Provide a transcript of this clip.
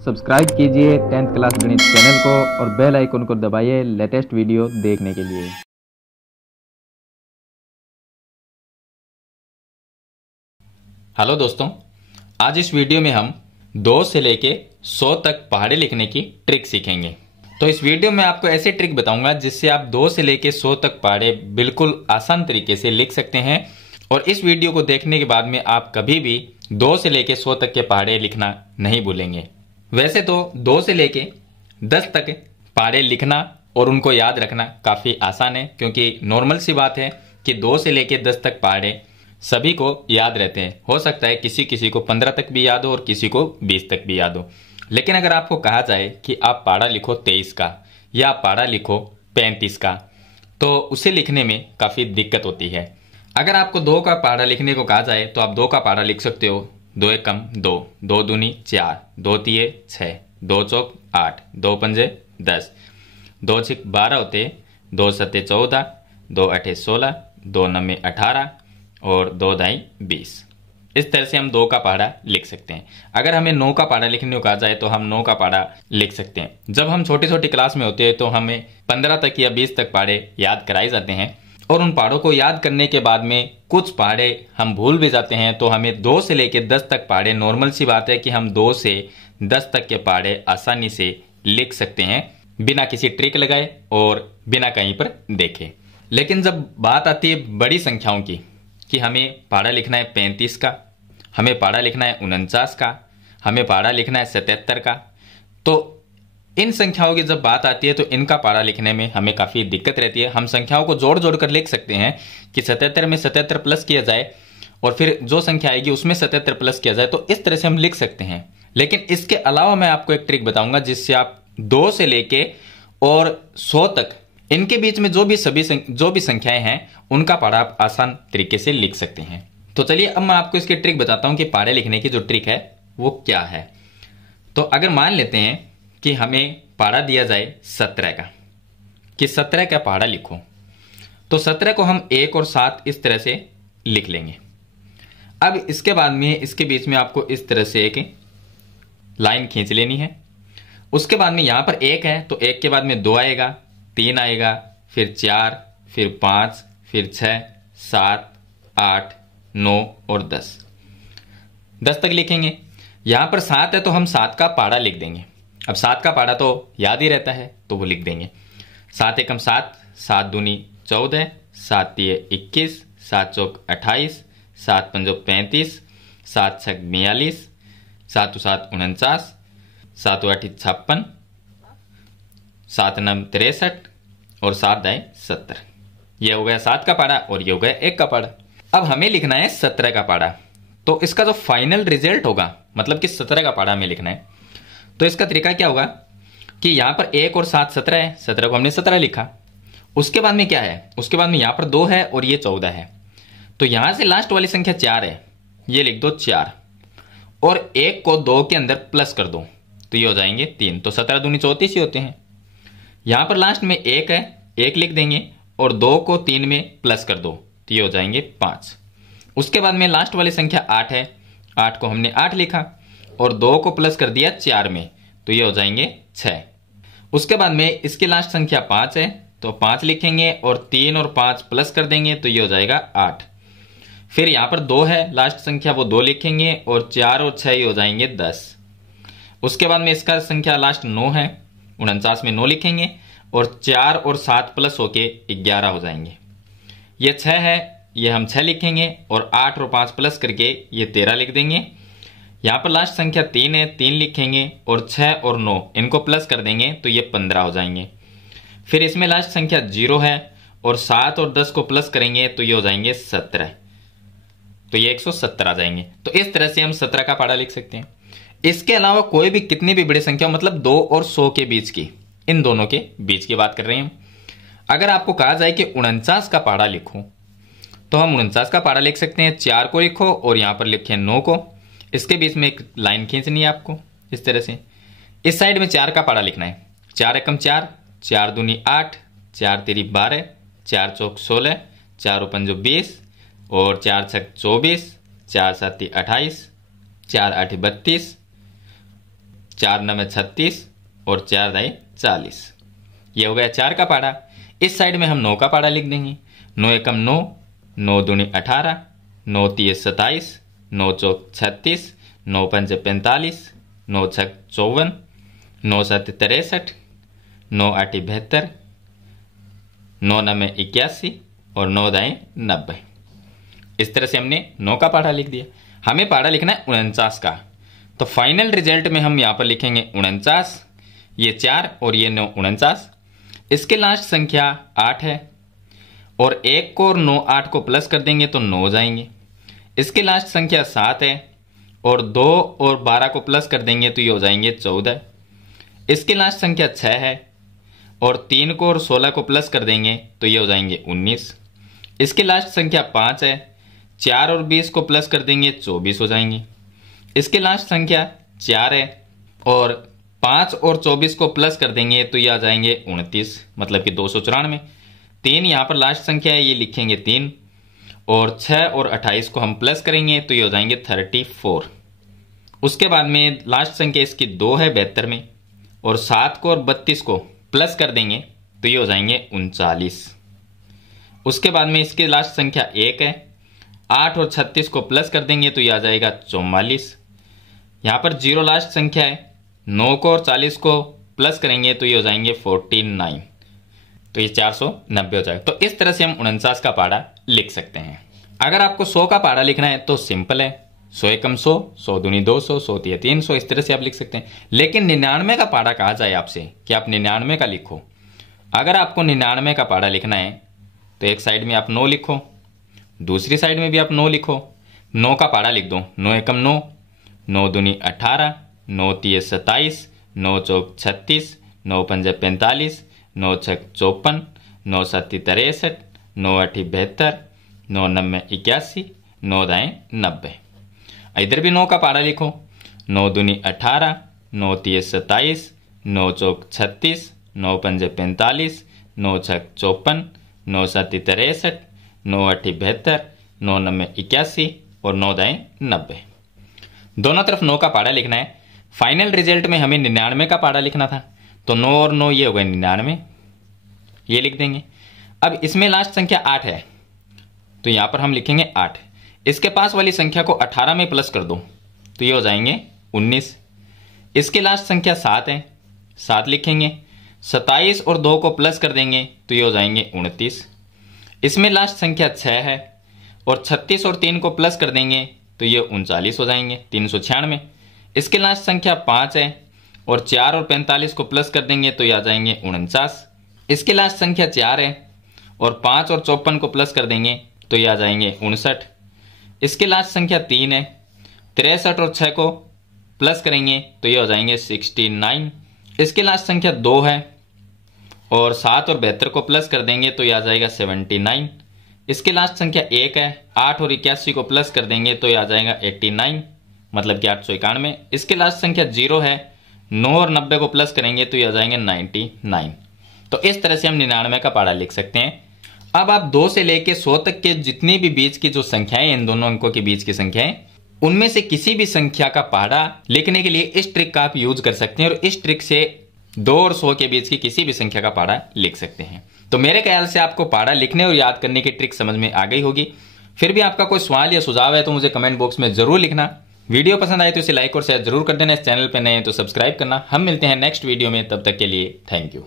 Subscribe कीजिए 10th class गणित channel को और बेल आइकन को दबाइए लेटेस्ट वीडियो देखने के लिए। हेलो दोस्तों, आज इस वीडियो में हम 2 से लेके 100 तक पहाड़े लिखने की ट्रिक सीखेंगे। तो इस वीडियो में आपको ऐसे ट्रिक बताऊंगा जिससे आप 2 से लेके 100 तक पहाड़े बिल्कुल आसान तरीके से लिख सकते हैं। और इस वीडियो को देखने के बाद में आप कभी भी 2 से लेके 100 तक के पहाड़े लिखना नहीं भूलेंगे। वैसे तो 2 से लेके 10 तक पहाड़े लिखना और उनको याद रखना काफ़ी आसान है, क्योंकि नॉर्मल सी बात है कि 2 से लेके 10 तक पहाड़े सभी को याद रहते हैं। हो सकता है किसी किसी को 15 तक भी याद हो और किसी को 20 तक भी याद हो। लेकिन अगर आपको कहा जाए कि आप पहाड़ा लिखो 23 का या आप पहाड़ा लिखो 35 का, तो उसे लिखने में काफ़ी दिक्कत होती है। अगर आपको 2 का पहाड़ा लिखने को कहा जाए तो आप 2 का पहाड़ा लिख सकते हो। 2 एकम 2, 2 दूनी 4, 2 तिये 6, 2 चौक 8, 2 पंजे 10, 2 छिक 12 होते, 2 सत्ते 14, 2 अठे 16, 2 नम्मे 18 और 2 दाई 20। इस तरह से हम 2 का पहाड़ा लिख सकते हैं। अगर हमें 9 का पहाड़ा लिखने को कहा जाए तो हम 9 का पहाड़ा लिख सकते हैं। जब हम छोटी छोटी क्लास में होते हैं तो हमें 15 तक या 20 तक पहाड़े याद कराए जाते हैं, और उन पहाड़ों को याद करने के बाद में कुछ पहाड़े हम भूल भी जाते हैं। तो हमें 2 से लेकर 10 तक पहाड़े, नॉर्मल सी बात है कि हम 2 से 10 तक के पहाड़े आसानी से लिख सकते हैं बिना किसी ट्रिक लगाए और बिना कहीं पर देखे। लेकिन जब बात आती है बड़ी संख्याओं की कि हमें पहाड़ा लिखना है 35 का, हमें पहाड़ा लिखना है 49 का, हमें पहाड़ा लिखना है 77 का, तो इन संख्याओं की जब बात आती है तो इनका पहाड़ा लिखने में हमें काफ़ी दिक्कत रहती है। हम संख्याओं को जोड़ जोड़ कर लिख सकते हैं कि 77 में 77 प्लस किया जाए और फिर जो संख्या आएगी उसमें 77 प्लस किया जाए, तो इस तरह से हम लिख सकते हैं। लेकिन इसके अलावा मैं आपको एक ट्रिक बताऊंगा जिससे आप 2 से लेके और 100 तक इनके बीच में जो भी संख्याएं हैं उनका पहाड़ा आप आसान तरीके से लिख सकते हैं। तो चलिए अब मैं आपको इसकी ट्रिक बताता हूं कि पहाड़े लिखने की जो ट्रिक है वो क्या है। तो अगर मान लेते हैं कि हमें पहाड़ा दिया जाए 17 का, कि 17 का पहाड़ा लिखो, तो 17 को हम 1 और 7 इस तरह से लिख लेंगे। अब इसके बाद में इसके बीच में आपको इस तरह से एक लाइन खींच लेनी है। उसके बाद में यहां पर 1 है तो 1 के बाद में 2 आएगा, 3 आएगा, फिर 4, फिर 5, फिर 6, 7, 8, 9 और 10 तक लिखेंगे। यहां पर 7 है तो हम 7 का पहाड़ा लिख देंगे। अब 7 का पहाड़ा तो याद ही रहता है तो वो लिख देंगे। 7 एकम 7, 7 दूनी 14, 7 तिये 21, 7 चौक 28, 7 पंजो 35, 7 छक 42, 7 7 49, 7 8 56, 7 9 63 और 7 दाएं 70। यह हो गया 7 का पहाड़ा और ये हो गया 1 का पहाड़ा। अब हमें लिखना है 17 का पहाड़ा। तो इसका जो फाइनल रिजल्ट होगा, मतलब कि 17 का पहाड़ा हमें लिखना है, तो इसका तरीका क्या होगा कि यहां पर 1 और 7 17 है, 17 को हमने 17 लिखा। उसके बाद में क्या है, उसके बाद में यहां पर 2 है और ये 14 है, तो यहां से लास्ट वाली संख्या 4 है, ये लिख दो 4 और 1 को 2 के अंदर प्लस कर दो तो ये हो जाएंगे 3। तो 17 दूनी 34 ही होते हैं। यहां पर लास्ट में 1 है, 1 लिख देंगे और 2 को 3 में प्लस कर दो तो ये हो जाएंगे 5। उसके बाद में लास्ट वाली संख्या 8 है, 8 को हमने 8 लिखा और 2 को प्लस कर दिया 4 में तो ये हो जाएंगे 6। उसके बाद में इसकी लास्ट संख्या 5 है तो 5 लिखेंगे और 3 और 5 प्लस कर देंगे तो ये हो जाएगा 8। फिर यहां पर 2 है लास्ट संख्या, वो 2 लिखेंगे और 4 और 6 ये हो जाएंगे 10। उसके बाद में इसका संख्या लास्ट 9 है, 49 में 9 लिखेंगे और 4 और 7 प्लस होके 11 हो जाएंगे। ये 6 है, ये हम 6 लिखेंगे और 8 और 5 प्लस करके ये 13 लिख देंगे। यहां पर लास्ट संख्या 3 है, 3 लिखेंगे और 6 और 9 इनको प्लस कर देंगे तो ये 15 हो जाएंगे। फिर इसमें लास्ट संख्या 0 है और 7 और 10 को प्लस करेंगे तो ये हो जाएंगे 17, तो ये 170 आ जाएंगे। तो इस तरह से हम 17 का पहाड़ा लिख सकते हैं। इसके अलावा कोई भी कितनी भी बड़ी संख्या, मतलब 2 और 100 के बीच की, इन दोनों के बीच की बात कर रहे हैं। अगर आपको कहा जाए कि 49 का पहाड़ा लिखो तो हम 49 का पहाड़ा लिख सकते हैं। 4 को लिखो और यहां पर लिखे 9 को, इसके बीच में एक लाइन खींचनी है आपको इस तरह से। इस साइड में 4 का पहाड़ा लिखना है। 4 एकम 4, 4 दूनी 8, 4 तिरी 12, 4 चौक 16, 4 पंजो 20 और 4 छक 24, 4 7 28, 4 8 32, 4 9 36 और 4 दाई 40। ये हो गया 4 का पहाड़ा। इस साइड में हम 9 का पहाड़ा लिख देंगे। 9 एकम 9, 9 दूनी 18, 9 तीय 27, 9 चौक 36, 9 पंच 45, 9 छक 54, 9 7 63, 9 8 72, 9 9 81 और 9 दाएं 90। इस तरह से हमने 9 का पहाड़ा लिख दिया। हमें पहाड़ा लिखना है 49 का। तो फाइनल रिजल्ट में हम यहां पर लिखेंगे 49, ये 4 और ये 9 49। इसके लास्ट संख्या 8 है और 1 को और 9 8 को प्लस कर देंगे तो 9 हो जाएंगे। इसके लास्ट संख्या 7 है और 2 और 12 को प्लस कर देंगे तो ये हो जाएंगे 14। इसके लास्ट संख्या 6 है और 3 को और 16 को प्लस कर देंगे तो ये हो जाएंगे 19। इसके लास्ट संख्या 5 है, 4 और 20 को प्लस कर देंगे 24 हो जाएंगे। इसके लास्ट संख्या 4 है और 5 और 24 को प्लस कर देंगे तो ये आ जाएंगे 29, मतलब कि 294। 3 यहाँ पर लास्ट संख्या है, ये लिखेंगे 3 और 6 और 28 को हम प्लस करेंगे तो ये हो जाएंगे 34। उसके बाद में लास्ट संख्या इसकी 2 है 72 में और 7 को और 32 को प्लस कर देंगे तो ये हो जाएंगे 39। उसके बाद में इसके लास्ट संख्या 1 है, 8 और 36 को प्लस कर देंगे तो ये आ जाएगा 44। यहाँ पर 0 लास्ट संख्या है, 9 को और 40 को प्लस करेंगे तो ये हो जाएंगे 49। तो ये 490 हो जाएगा। तो इस तरह से हम 49 का पहाड़ा लिख सकते हैं। अगर आपको 100 का पहाड़ा लिखना है तो सिंपल है, 100 एकम 100, 100 दूनी 200, 100 तिया 300, इस तरह से आप लिख सकते हैं। लेकिन 99 का पहाड़ा कहा जाए आपसे कि आप 99 का लिखो। अगर आपको 99 का पहाड़ा लिखना है तो एक साइड में आप 9 लिखो, दूसरी साइड में भी आप 9 लिखो। 9 का पहाड़ा लिख दो। 9 एकम 9, 9 दूनी 18, 9 तिये 27, 9 चौक 36, 9 पंजे 45, 9 छक 54, 9 सत्ती 63, 9 अठी 72, 9 नब्बे 81, 9 दाएं 90। इधर भी 9 का पहाड़ा लिखो। 9 दूनी 18, 9 तिये 27, 9 चौक 36, 9 पंजे 45, 9 छक 54, 9 सत्ती 63, 9 अठी 72, 9 नब्बे 81 और 9 दाएं 90। दोनों तरफ 9 का पहाड़ा लिखना है। फाइनल रिजल्ट में हमें 99 का पहाड़ा लिखना था तो 9 और 9 ये हो गए 99, ये लिख देंगे। अब इसमें लास्ट संख्या 8 है तो यहां पर हम लिखेंगे 8। इसके पास वाली संख्या को 18 में प्लस कर दो तो ये हो जाएंगे 19। इसके लास्ट संख्या 7 है, 7 लिखेंगे। 27 और 2 को प्लस कर देंगे तो ये हो जाएंगे 29। इसमें लास्ट संख्या 6 है और 36 और 3 को प्लस कर देंगे तो ये 39 हो जाएंगे, 396। इसके लास्ट संख्या 5 है और 4 और 45 को प्लस कर देंगे तो ये आ जाएंगे 49। इसके लास्ट संख्या 4 है और 5 और 54 को प्लस कर देंगे तो ये आ जाएंगे 59। इसके लास्ट संख्या 3 है, 63 और 6 को प्लस करेंगे तो ये हो जाएंगे 69। इसके लास्ट संख्या 2 है और 7 और 72 को प्लस कर देंगे तो ये आ जाएगा 79। इसके लास्ट संख्या 1 है, 8 और 81 को प्लस कर देंगे तो ये आ जाएगा 89, मतलब कि 891। इसके लास्ट संख्या 0 है, 9 और 90 को प्लस करेंगे तो ये आ जाएंगे 99। तो इस तरह से हम 99 का पहाड़ा लिख सकते हैं। अब आप 2 से लेके 100 तक के जितनी भी बीच की जो संख्याएं, इन दोनों अंकों के बीच की संख्याएं, उनमें से किसी भी संख्या का पहाड़ा लिखने के लिए इस ट्रिक का आप यूज कर सकते हैं और इस ट्रिक से 2 और 100 के बीच की किसी भी संख्या का पहाड़ा लिख सकते हैं। तो मेरे ख्याल से आपको पहाड़ा लिखने और याद करने की ट्रिक समझ में आ गई होगी। फिर भी आपका कोई सवाल या सुझाव है तो मुझे कमेंट बॉक्स में जरूर लिखना। वीडियो पसंद आए तो इसे लाइक और शेयर जरूर कर देना। इस चैनल पर नए हैं तो सब्सक्राइब करना। हम मिलते हैं नेक्स्ट वीडियो में, तब तक के लिए थैंक यू।